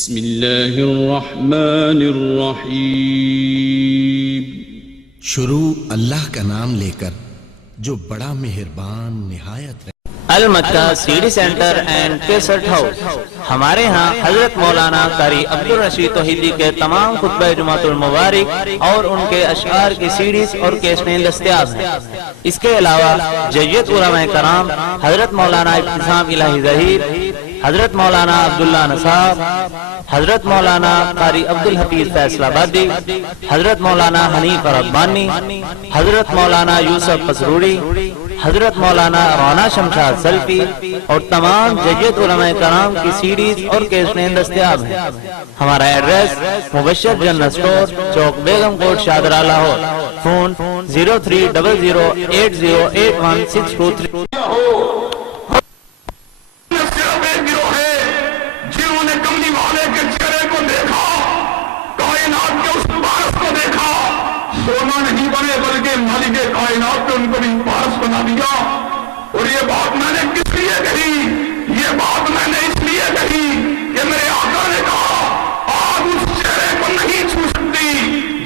بسم اللہ الرحمن الرحیم. شروع اللہ کا نام لے کر جو بڑا مہربان نہایت المکہ C D centre and cassette house. ہمارے ہاں حضرت مولانا قاری عبدالرشید توحیدی کے تمام خطبہ جمعۃ المبارک اور ان کے اشعار کی سیڈیز اور کیسٹیں دستیاب ہیں. اس کے علاوہ جیت علماء کرام حضرت مولانا ابتسام الہی ظہیر، حضرت مولانا عبداللہ نصاب، حضرت مولانا قاری عبدالحفیظ فیصل آبادی، حضرت مولانا حنیف ربانی، حضرت مولانا یوسف قصروری، حضرت مولانا رانا شمشاد سلفی اور تمام جیت علماء کرام کی سیڈیز اور کیسٹیں دستیاب ہیں. ہمارا ایڈریس مبشر جنرل سٹور، چوک بیگم کوٹ، شادرہ، لاہور. فون 0300808163. نہیں بنے بلکہ مالک کائنات نے ان کو بھی پارس بنا دیا. اور یہ بات میں نے کس لیے کہی؟ یہ بات میں نے اس لیے کہی کہ میرے آقا نے کہا آگ اس چہرے کو نہیں چھو سکتی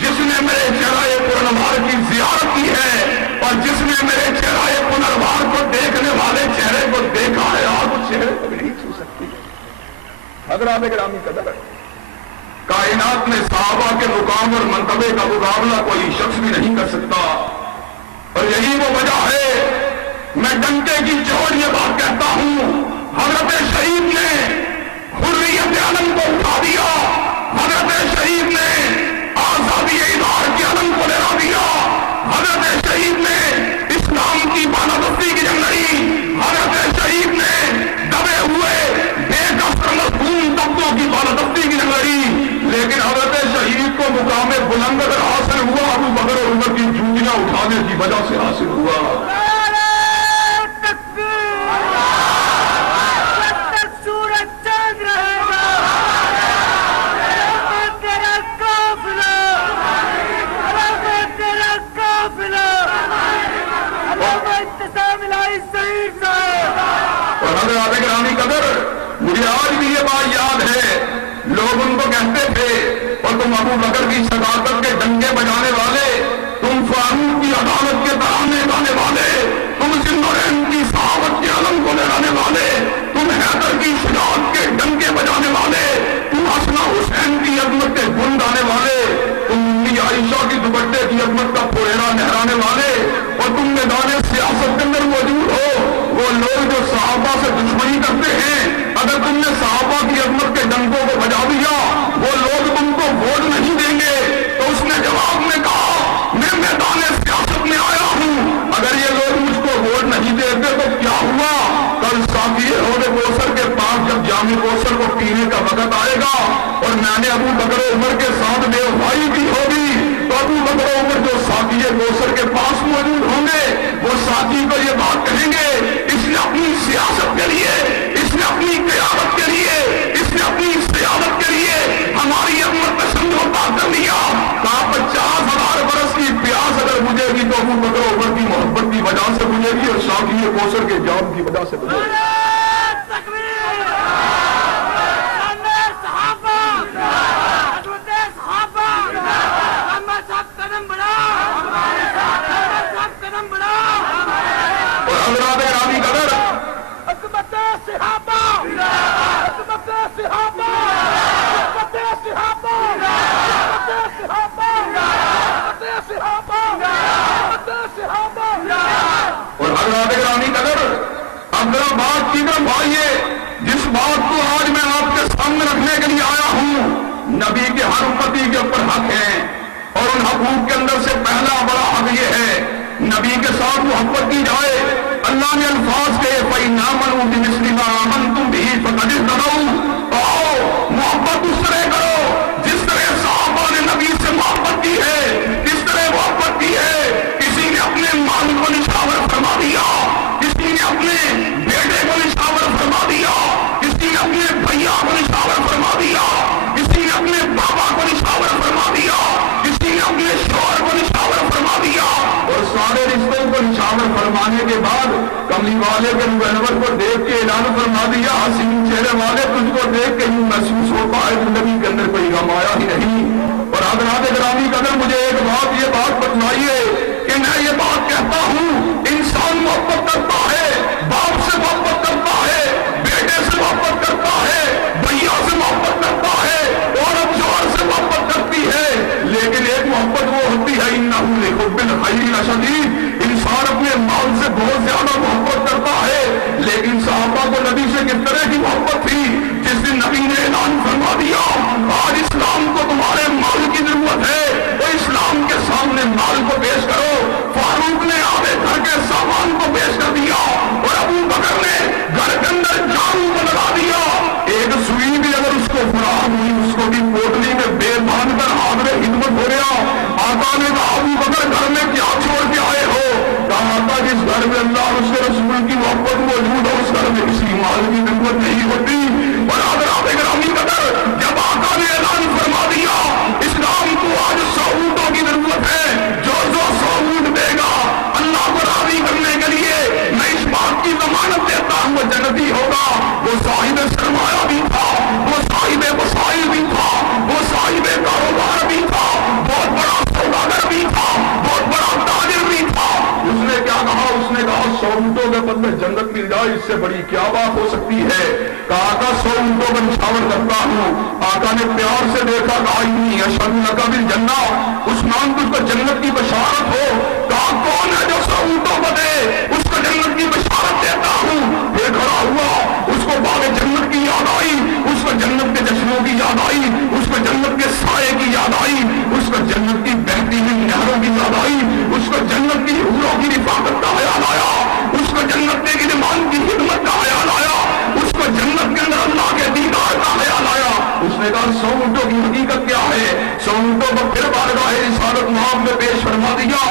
جس نے میرے چہرہ پرنوار کی زیارت کی ہے، اور جس نے میرے چہرہ پرنوار کو دیکھنے والے چہرے کو دیکھا ہے، آگ اس چہرے کو نہیں چھو سکتی. حضرات گرامی قدر، کائنات میں صحابہ کے مقام اور مرتبے کا مقابلہ کوئی شخص بھی نہیں کر سکتا. اور یہی وہ وجہ ہے میں ڈنکے کی چوٹ یہ بات کہتا ہوں، حضرت شہید نے حریت علم کو اٹھا دیا، حضرت شہید نے آزادی اظہار کے علم کو لہرا دیا، حضرت شہید نے اسلام کی بالادستی کی جنگ لڑی، حضرت شہید نے دبے ہوئے بے کس مظلوم طبقوں کی بالادستی کی جنگ لڑی. لیکن حضرت شہید کو مقام بلند اگر حاصل ہوا، ابو بکر اور عمر کی جوتیاں اٹھانے کی وجہ سے حاصل ہوا. اور حضرات گرامی قدر، مجھے آج بھی یہ بات یاد ہے، لوگ ان کو کہتے تھے اور تم ابو بکر کی صداقت کے ڈنگے بجانے والے، تم فاروق کی عدالت کے ترانے گانے والے، تم ذوالنورین کی صحابت کے علم کو لہرانے والے، تم حیدر کی شجاعت کے ڈنگے بجانے والے، تم حسن حسین کی عظمت کے گن گانے والے، تم امی عائشہ کی دوپٹے کی عظمت کا پھوڑا لہرانے والے، اور تم میدان سیاست کے اندر موجود ہو. وہ لوگ جو صحابہ سے دشمنی کرتے ہیں، اگر تم نے صحابہ کی عظمت کے ڈنگوں کو بجا دیا، وہ لوگ تم کو ووٹ نہیں دیں گے. تو اس نے جواب میں کہا میں میدان سیاست میں آیا ہوں، اگر یہ لوگ مجھ کو ووٹ نہیں دیتے تو کیا ہوا؟ کل ساتھی حوض کوثر کے پاس جب جام کوثر کو پینے کا وقت آئے گا اور میں نے ابو بکر و عمر کے ساتھ بے وفائی کی ہوگی، تو ابو بکر و عمر جو ساتھی کوثر کے پاس موجود ہوں گے وہ ساتھی کو یہ بات کہیں گے اس نے اپنی سیاست کے لیے، اس نے اپنی قیادت کے لیے، اس نے اپنی سیادت کے لیے ہماری عظمت پہ سمجھوتا کر لیا. کہا 50,000 برس کی پیاس اگر بجھے گی تو ابو بکر و عمر کی محبت کی وجہ سے بجھے گی اور ساتھی کوثر کے جام کی وجہ سے بجھے گی. اور حضرات گرامی قدر، اور حضرات گرامی قدر، اب ذرا بات کی طرف آئیے. جس بات کو آج میں آپ کے سامنے رکھنے کے لیے آیا ہوں، نبی کے ہر امتی کے اوپر حق ہے، اور ان حقوق کے اندر سے پہلا بڑا حق یہ ہے نبی کے ساتھ محبت کی جائے. اللہ نے الفاظ کے فَإِنْ آمَنُوا بِمِثْلِ مَا آمَنْتُمْ بِهِ فَقَدِ اهْتَدَوْا. آؤ محبت اس طرح کرو جس طرح صحابہ نے نبی سے محبت کی ہے، جس طرح محبت کی ہے. کسی نے اپنے مال کو نشاور فرما دیا، کسی نے اپنے بیٹے کو نشاور فرما دیا، کسی نے اپنے بھیا کو نشاور فرما دیا، کسی نے اپنے بابا کو نشاور فرما دیا، کسی نے اپنے شوہر کو نشاور فرما دیا، اور سارے رشتوں کو نشاور فرما फरमाने के बाद कमली वाले के मुनव्वर को देख के ऐलान फरमा दिया, हसीन चेहरे वाले तुझको देख के यूं महसूस होता है जिंदगी के अंदर कोई गम आया ही नहीं। और हज़रात गिरामी कदर मुझे एक बात ये बात बतलाइए कि मैं ये बात कहता हूँ, इंसान मोहब्बत करता है, बाप से मोहब्बत करता है, बेटे से मोहब्बत करता है, भैया से मोहब्बत करता है, औरत जोर से मोहब्बत करती है, लेकिन एक मोहब्बत वो होती है इन्नहु लिहुब्बिल खैरि लशदीद, इंसान अपने माल से बहुत ज्यादा मोहब्बत करता है। लेकिन सहाबा को नबी से किस तरह की मोहब्बत थी, जिस दिन नबी ने ऐलान फरमा दिया आज इस्लाम को तुम्हारे माल की जरूरत है, तो इस्लाम के सामने माल को पेश करो। फारूक ने आधे घर के सामान को पेश कर दिया और अबू बकर ने घर के अंदर झाड़ू को लगा दिया। एक सुई भी अगर उसको फराहम हुई उसको भी पोटली में बेल बांध कर हाथ में हिम्मत हो गया। आका ने कहा अबू बकर घर में क्या छोड़ के आए हो? कहा आका जिस घर में अल्लाह और उसके रसूल की मोहब्बत मौजूद है उस घर में किसी माल की जरूरत नहीं होती। और हज़रात गिरामी कदर जब आका ने ऐलान फरमा दिया इस्लाम को आज 100 ऊंटों की जरूरत है, जो 100 ऊंट देगा अल्लाह को राजी करने के लिए मैं इस बात की जमानत देता हूँ वो जन्नती होगा। वो साहिब सरमाया भी था, वो साहिब वसाइल भी था, वो साहिब कारोबार भी था, बहुत बड़ा सौदागर भी था, बहुत बड़ा ताजिर भी था। उसने क्या कहा? उसने कहा 100 ऊंटों के बदले जन्नत मिल जाए, इससे बड़ी क्या बात हो सकती है? कहा था 100 ऊंटों का निछावर करता हूँ। आका ने प्यार से देखा, कहा इन्नी अशहदु लका बिल जन्ना, उस्मान तुझको जन्नत की बशारत हो। कहा कौन है जो 100 ऊंटों को दे, उसको जन्नत की बशारत देता हूँ। फिर खड़ा हुआ, उसको बागे जन्नत की याद आई, उसको जन्नत के जश्नों की याद आई, उसको जन्नत के साए की याद आई, उसको जन्नत की बहती हुई नहरों की याद आई, उसको जन्नत की हूरों की रिफाकत का ख्याल आया, उसको जन्नत के गिरमान की खिदमत का ख्याल आया, उसको जन्नत के अंदर अल्लाह के दीदार का ख्याल आया। उसने कहा 100 ऊंटों की हकीकत क्या है? 100 ऊंटों को फिर बारगाह रिसालत माब में पेश फरमा दिया।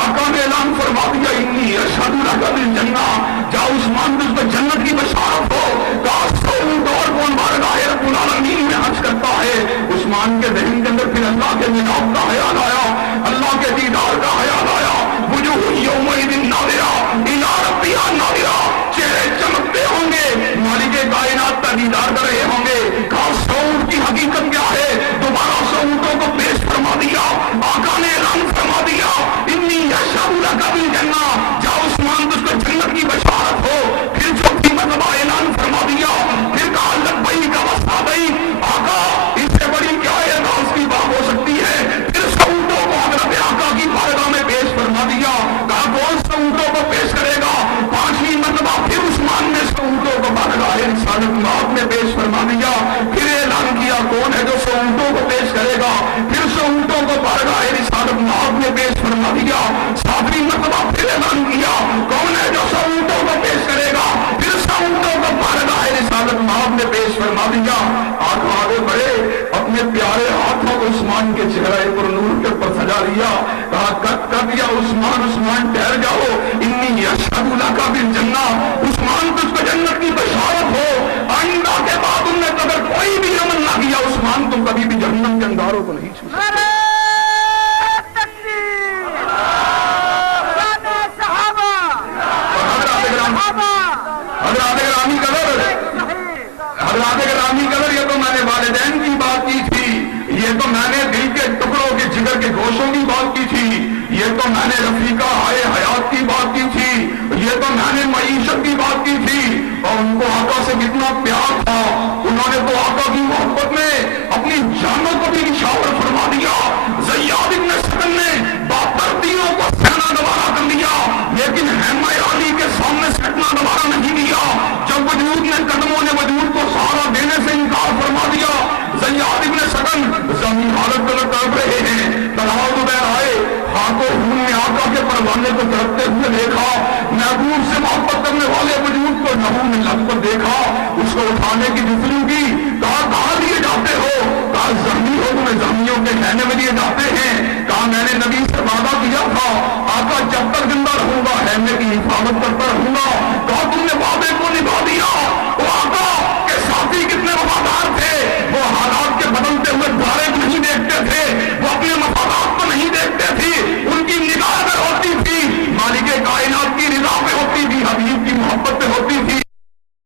आका ने ऐलान फरमा दिया इन्नी अशहदु लका बिल जन्ना, जा उस्मान तुझको जन्नत की बशारत हो। कहा 100 ऊंट और कौन बारगाह रब्बुल आलमीन में हज करता है? उस्मान के ज़हन के अंदर फिर अल्लाह के निनाब का ख्याल आया, अल्लाह के दीदार का ख्याल आया। वजूह यौमइज़िन नाज़िरा इला रब्बिहा नाज़िरा, चेहरे चमकते होंगे, मालिक कायनात का दीदार कर रहे होंगे। कहा 100 ऊंट की हकीकत क्या है? दोबारा 100 ऊंटों को पेश फरमा दिया। आका ने ऐलान फरमा दिया इन्नी अशहदु लका बिल जन्ना, जा उस्मान तुझको जन्नत की बशारत हो। फिर चौथी मरतबा ऐलान फरमा दिया। फिर कहा लब्बैक व सअदैक, आका इससे बड़ी क्या एजाज़ की बात हो सकती है? फिर 100 ऊंटों को हज़रत आका की बारगाह में पेश फरमा दिया। कहा कौन 100 ऊंटों को पेश करेगा? पांचवी मरतबा फिर उस्मान ने 100 ऊंटों को बारगाह रिसालत माब में पेश फरमा दिया। फिर ऐलान किया कौन है जो 100 ऊंटों को पेश करेगा? फिर 100 ऊंटों को बारगाह रिसालत माब में पेश फरमा दिया। सातवीं मरतबा फिर ऐलान किया कौन है जो 100 ऊंटों को पेश करेगा? फिर 100 ऊंटों को बारगाह रिसालत माब में पेश फरमा दिया। आगे बढ़े, अपने प्यारे हाथों को उस्मान के चेहरे पर नूर के ऊपर सजा लिया। कहा कर दिया उस्मान, उस्मान ठहर जाओ, इन्नी अशहदु लका बिल जन्ना, उस्मान तुझको जन्नत की बशारत हो। आइंदा के बाद तुमने अगर कोई भी अमल ना किया उस्मान तुम कभी भी जहन्नम के अंगारों को नहीं छू सकते। ये तो मैंने वालिदैन की बात की थी, ये तो मैंने दिल के टुकड़ों के जिगर के गोशों की बात की थी, ये तो मैंने रफीका आए हयात की बात की थी, ये तो मैंने मईशत की बात की थी। और उनको आका से कितना प्यार था, उन्होंने तो आका की मोहब्बत में अपनी जानों को भी निछावर फरमा दिया। ज़य्याद इब्न सकन ने 72 दिनों को सहना दोबारा कर दिया, लेकिन हैमा अली के सामने सटना दोबारा नहीं दिया। जब वजूद ने कदमों ने वजूद को सहारा देने से इनकार फरमा दिया। ज़य्याद इब्न सकन जमीन हालत में तड़प रहे हैं, तलाब में आए, हाथों खून ने आका के परवाने को तड़पते हुए देखा। महबूब से मोहब्बत करने वाले वजूद को नहू में लग कर देखा, उसको उठाने की जुफलू की। कहा लिए जाते हो? कहा जख्मी हो, तुम्हें जख्मियों के कहने में लिए जाते हैं। कहा मैंने नबी से वादा किया था आका जब तक जिंदा रहूंगा हैमे की हिफाजत करता रहूंगा। कहा तुमने वादे को निभा दिया।